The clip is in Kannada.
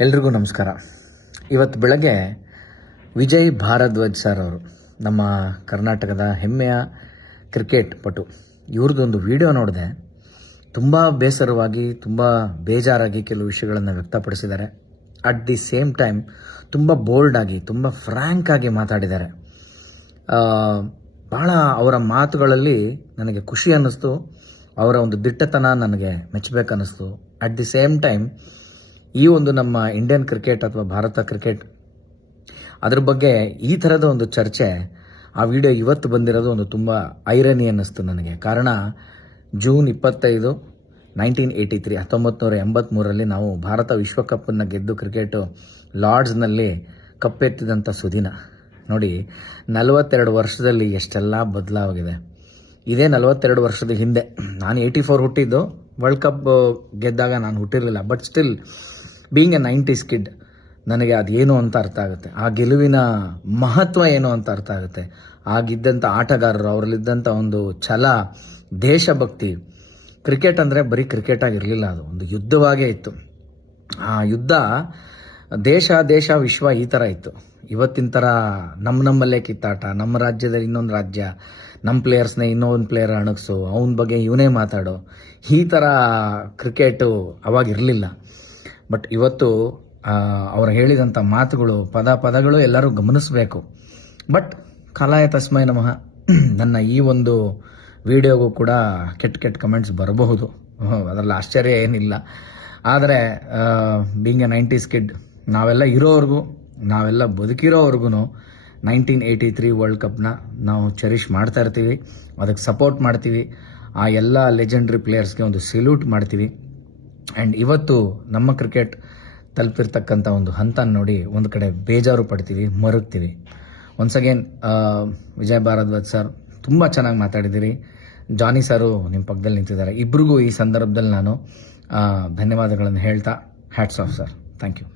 ಎಲ್ರಿಗೂ ನಮಸ್ಕಾರ. ಇವತ್ತು ಬೆಳಗ್ಗೆ ವಿಜಯ್ ಭಾರದ್ವಾಜ್ ಸರ್ ಅವರು, ನಮ್ಮ ಕರ್ನಾಟಕದ ಹೆಮ್ಮೆಯ ಕ್ರಿಕೆಟ್ ಪಟು. ಇವ್ರದ್ದೊಂದು ವಿಡಿಯೋ ನೋಡಿದೆ. ತುಂಬ ಬೇಸರವಾಗಿ, ತುಂಬ ಬೇಜಾರಾಗಿ ಕೆಲವು ವಿಷಯಗಳನ್ನು ವ್ಯಕ್ತಪಡಿಸಿದ್ದಾರೆ. ಅಟ್ ದಿ ಸೇಮ್ ಟೈಮ್ ತುಂಬ ಬೋಲ್ಡಾಗಿ ತುಂಬ ಫ್ರ್ಯಾಂಕ್ ಆಗಿ ಮಾತಾಡಿದ್ದಾರೆ. ಭಾಳ ಅವರ ಮಾತುಗಳಲ್ಲಿ ನನಗೆ ಖುಷಿ ಅನ್ನಿಸ್ತು. ಅವರ ಒಂದು ದಿಟ್ಟತನ ನನಗೆ ಮೆಚ್ಚಬೇಕನ್ನಿಸ್ತು. ಅಟ್ ದಿ ಸೇಮ್ ಟೈಮ್ ಈ ಒಂದು ನಮ್ಮ ಇಂಡಿಯನ್ ಕ್ರಿಕೆಟ್ ಅಥವಾ ಭಾರತ ಕ್ರಿಕೆಟ್ ಅದ್ರ ಬಗ್ಗೆ ಈ ಥರದ ಒಂದು ಚರ್ಚೆ, ಆ ವಿಡಿಯೋ ಇವತ್ತು ಬಂದಿರೋದು ಒಂದು ತುಂಬ ಐರನಿ ಅನ್ನಿಸ್ತು ನನಗೆ. ಕಾರಣ ಜೂನ್ ಇಪ್ಪತ್ತೈದು ನೈನ್ಟೀನ್ ಏಯ್ಟಿ ತ್ರೀ ಹತ್ತೊಂಬತ್ತು ನೂರ ಎಂಬತ್ತ್ಮೂರರಲ್ಲಿ ನಾವು ಭಾರತ ವಿಶ್ವಕಪ್ಪನ್ನು ಗೆದ್ದು ಕ್ರಿಕೆಟು ಲಾರ್ಡ್ಸ್ನಲ್ಲಿ ಕಪ್ಪೆತ್ತಿದಂಥ ಸುದಿನ. ನೋಡಿ, ನಲವತ್ತೆರಡು ವರ್ಷದಲ್ಲಿ ಎಷ್ಟೆಲ್ಲ ಬದಲಾವಾಗಿದೆ. ಇದೇ ನಲವತ್ತೆರಡು ವರ್ಷದ ಹಿಂದೆ, ನಾನು ಏಯ್ಟಿ ಫೋರ್ ಹುಟ್ಟಿದ್ದು ವರ್ಲ್ಡ್ ಕಪ್ ಗೆದ್ದಾಗ ನಾನು ಹುಟ್ಟಿರಲಿಲ್ಲ. But still being a nineties kid ನನಗೆ ಅದೇನು ಅಂತ ಅರ್ಥ ಆಗುತ್ತೆ. ಆ ಗೆಲುವಿನ ಮಹತ್ವ ಏನು ಅಂತ ಅರ್ಥ ಆಗುತ್ತೆ. ಆಗಿದ್ದಂಥ ಆಟಗಾರರು ಅವರಲ್ಲಿದ್ದಂಥ ಒಂದು ಛಲ, ದೇಶಭಕ್ತಿ ಕ್ರಿಕೆಟ್ ಅಂದರೆ ಬರೀ ಕ್ರಿಕೆಟ್ ಆಗಿರಲಿಲ್ಲ ಅದು. ಒಂದು ಯುದ್ಧವಾಗೇ ಇತ್ತು. ಆ ಯುದ್ಧ ದೇಶ ದೇಶ, ವಿಶ್ವ ಈ ಥರ ಇತ್ತು. ಇವತ್ತಿನ ಥರ ನಮ್ಮ ನಮ್ಮಲ್ಲೇ ಕಿತ್ತಾಟ ನಮ್ಮ ರಾಜ್ಯದಲ್ಲಿ ಇನ್ನೊಂದು ರಾಜ್ಯ ನಮ್ಮ ಪ್ಲೇಯರ್ಸ್ನ ಇನ್ನೊಂದು ಪ್ಲೇಯರ್ ಅಣಗಿಸು, ಅವನ ಬಗ್ಗೆ ಇವನೇ ಮಾತಾಡು. ಈ ಥರ ಕ್ರಿಕೆಟು ಅವಾಗಿರಲಿಲ್ಲ ಬಟ್ ಇವತ್ತು ಅವರು ಹೇಳಿದಂಥ ಮಾತುಗಳು, ಪದ, ಪದಗಳು ಎಲ್ಲರೂ ಗಮನಿಸಬೇಕು. ಬಟ್ ಕಲಾಯ ತಸ್ಮೈ ನಮಃ. ನನ್ನ ಈ ಒಂದು ವಿಡಿಯೋಗೂ ಕೂಡ ಕೆಟ್ಟ ಕೆಟ್ಟ ಕಮೆಂಟ್ಸ್ ಬರಬಹುದು. ಅದರಲ್ಲಿ ಆಶ್ಚರ್ಯ ಏನಿಲ್ಲ. ಆದರೆ ಬೀಂಗ್ ಎ ನೈಂಟೀಸ್ ಕಿಡ್ ನಾವೆಲ್ಲ ಇರೋವರೆಗೂ, ನಾವೆಲ್ಲ ಬದುಕಿರೋವರೆಗೂ ನೈನ್ಟೀನ್ ಏಯ್ಟಿ ತ್ರೀ ವರ್ಲ್ಡ್ ಕಪ್ನ ನಾವು ಚೆರಿಷ್ ಮಾಡ್ತಾ ಇರ್ತೀವಿ. ಅದಕ್ಕೆ ಸಪೋರ್ಟ್ ಮಾಡ್ತೀವಿ. ಆ ಎಲ್ಲ ಲೆಜೆಂಡ್ರಿ ಪ್ಲೇಯರ್ಸ್ಗೆ ಒಂದು ಸೆಲ್ಯೂಟ್ ಮಾಡ್ತೀವಿ. ಆ್ಯಂಡ್ ಇವತ್ತು ನಮ್ಮ ಕ್ರಿಕೆಟ್ ತಲುಪಿರ್ತಕ್ಕಂಥ ಒಂದು ಹಂತ ನೋಡಿ ಒಂದು ಕಡೆ ಬೇಜಾರು ಪಡ್ತೀವಿ, ಮರುಗ್ತೀವಿ. Once again Vijay Bharadwaj sir ತುಂಬ ಚೆನ್ನಾಗಿ ಮಾತಾಡಿದ್ದೀರಿ. ಜಾನಿ ಸರು ನಿಮ್ಮ ಪಕ್ಕದಲ್ಲಿ ನಿಂತಿದ್ದಾರೆ. ಇಬ್ರಿಗೂ ಈ ಸಂದರ್ಭದಲ್ಲಿ ನಾನು ಧನ್ಯವಾದಗಳನ್ನು ಹೇಳ್ತಾ hats off sir thank you